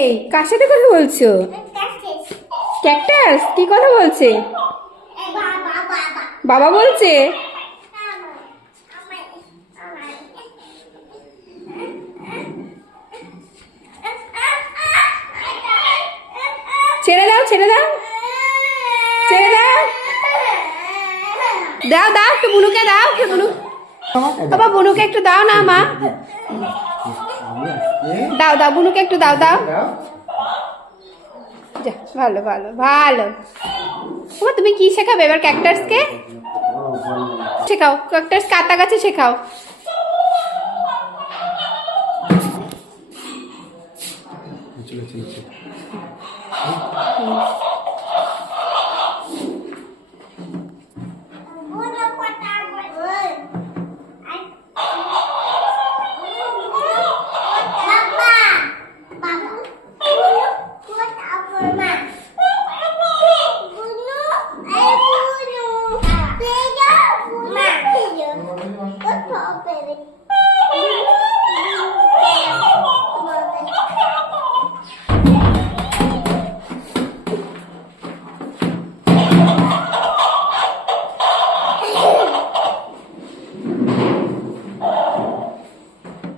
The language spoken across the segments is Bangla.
এই, কার সাথে কথা বলছো? ক্যাকটাস, কি কথা বলছে? বাবা বলছে? ছেড়ে দাও ছেড়ে দাও। ছেড়ে দাও। দাও দাও, একটু বুনুকে দাও, একটু বুনু। বাবা, বুনুকে একটু দাও না, মা। দাও দাও, বুনুকে একটু দাও দাও। যা, ভালো ভালো ভালো। ও তুমি কি শেখাবে এবার ক্যাক্টাসকে শেখাও ক্যাক্টাস কাতা গাছে শেখাও।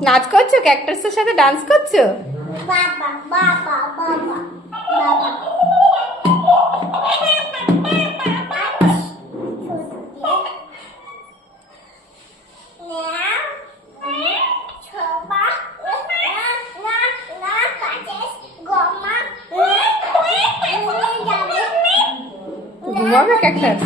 নাচ করছো ক্যাক্টাসের সাথে ডান্স করছো Baba, baba, ঘুমাবে ক্যাক্টাস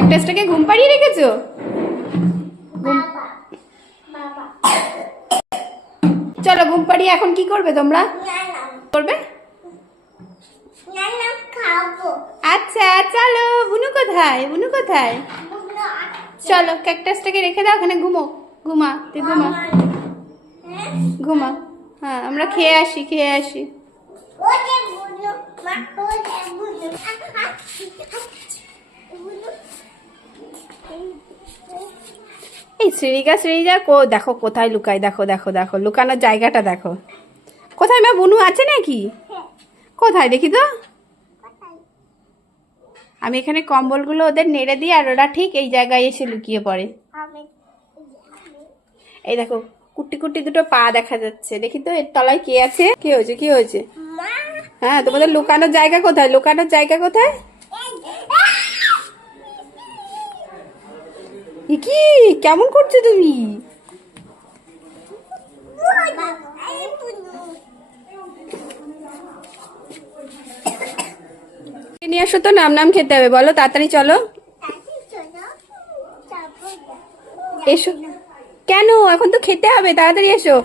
ক্যাক্টাসটাকে ঘুম পাড়িয়ে রেখেছো? চলো ঘুম পাড়িয়ে এখন কি করবে তোমরা? করবে? আচ্ছা চলো, বুনু কোথায়? বুনু কোথায়? চলো ক্যাকটাসটাকে রেখে দাও, ওখানে ঘুমো। ঘুমা, তুই ঘুমা। ঘুমা হ্যাঁ আমরা খেয়ে আসি খেয়ে আসি। এই শ্রীরিকা শ্রীরিকা কো দেখো কোথায় লুকায় দেখো দেখো দেখো লুকানোর জায়গাটা দেখো। কোথায় মা বুনু আছে নাকি? কোথায় দেখি তো। আমি এখানে কম্বলগুলো ওদের নেড়ে দিই আর ওরা ঠিক এই জায়গায় এসে লুকিয়ে পড়ে। এই দেখো কুটি কুটি দুটো পা দেখা যাচ্ছে। দেখি তো এর তলায় কে আছে? কি হয়েছে কি হয়েছে? হ্যাঁ তোমাদের লুকানোর জায়গা কোথায়? লুকানোর জায়গা কোথায়? কি? কেমন করছ তুমি? নিয়ে আসো তো, নাম নাম খেতে হবে, বলো তাড়াতাড়ি চলো। এসো। কেন? এখন তো খেতে হবে, তাড়াতাড়ি এসো।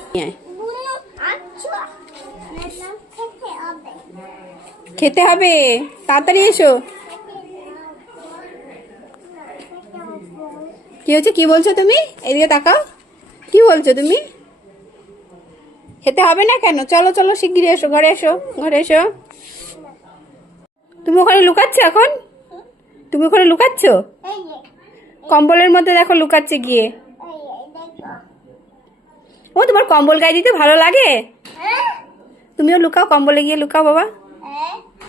খেতে হবে, তাড়াতাড়ি এসো। কি হচ্ছে কি বলছো তুমি? এদিকে তাকাও। কি বলছো তুমি? খেতে হবে না কেন? চলো চলো শিগগিরি এসো, ঘরে এসো ঘরে এসো। তুমি ওখানে লুকাচ্ছ এখন? তুমি ওখানে লুকাচ্ছ? কম্বলের মধ্যে দেখো, লুকাচ্ছে গিয়ে। ও, তোমার কম্বল গায়ে দিতে ভালো লাগে? তুমিও লুকাও, কম্বলে গিয়ে লুকাও বাবা।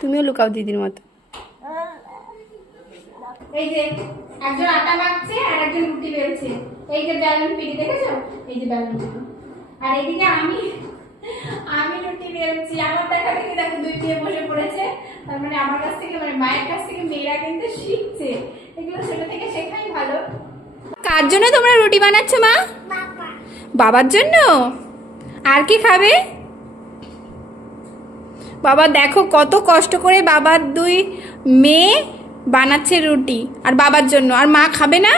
তুমিও লুকাও দিদির মতো। এই যে একজন আটা মাখছে আর একজন রুটি বেলছে। এই যে ব্যালন পিড়ি দেখেছ? এই যে ব্যালন পিড়ি আর এদিকে আমি আমি রুটি বেলছি। আমার দেখা দেখে দেখো দুই মেয়ে বসে পড়েছে। তার মানে আমার কাছ থেকে মানে মায়ের কাছ থেকে মেয়েরা কিন্তু শিখছে। এগুলো ছোট থেকে শেখাই ভালো। কার জন্য তোমরা রুটি বানাচ্ছ মা? বাবার জন্য? আর কি খাবে? বাবা দেখো কত কষ্ট করে বাবার দুই মেয়ে বানাচ্ছে রুটি আর বাবার জন্য। আর মা খাবে না?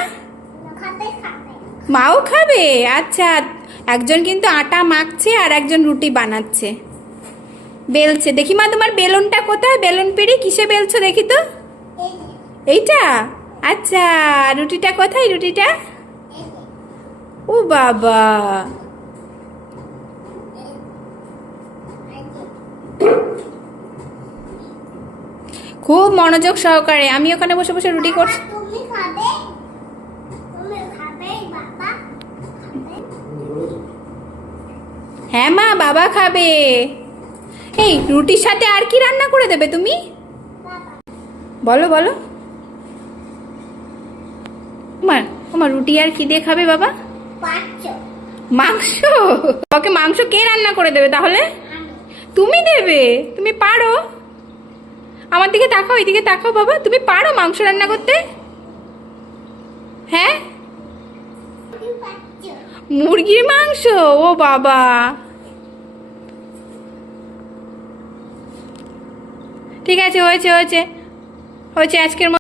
মাও খাবে? আচ্ছা একজন কিন্তু আটা মাখছে আর একজন রুটি বানাচ্ছে। বেলছে। দেখি মা, তোমার বেলুনটা কোথায়? বেলুন পিড়ি কিসে বেলছো দেখি তো। এইটা? আচ্ছা রুটিটা কোথায়? রুটিটা? ও বাবা। এই যে। খুব মনোযোগ সহকারে আমি ওখানে বসে বসে রুটি করছি। হ্যাঁ মা বাবা খাবে। এই রুটির সাথে আর কি রান্না করে দেবে তুমি? বলো বলো। তোমার তোমার রুটি আর কি দিয়ে খাবে বাবা? মাংস। ওকে মাংস কে রান্না করে দেবে তাহলে? তুমি দেবে তুমি পারো। আমার দিকে তাকাও, এদিকে তাকাও বাবা। তুমি পারো মাংস রান্না করতে? হ্যাঁ? মুরগির মাংস? ও বাবা। ঠিক আছে, হয়েছে হয়েছে। হয়েছে আজকের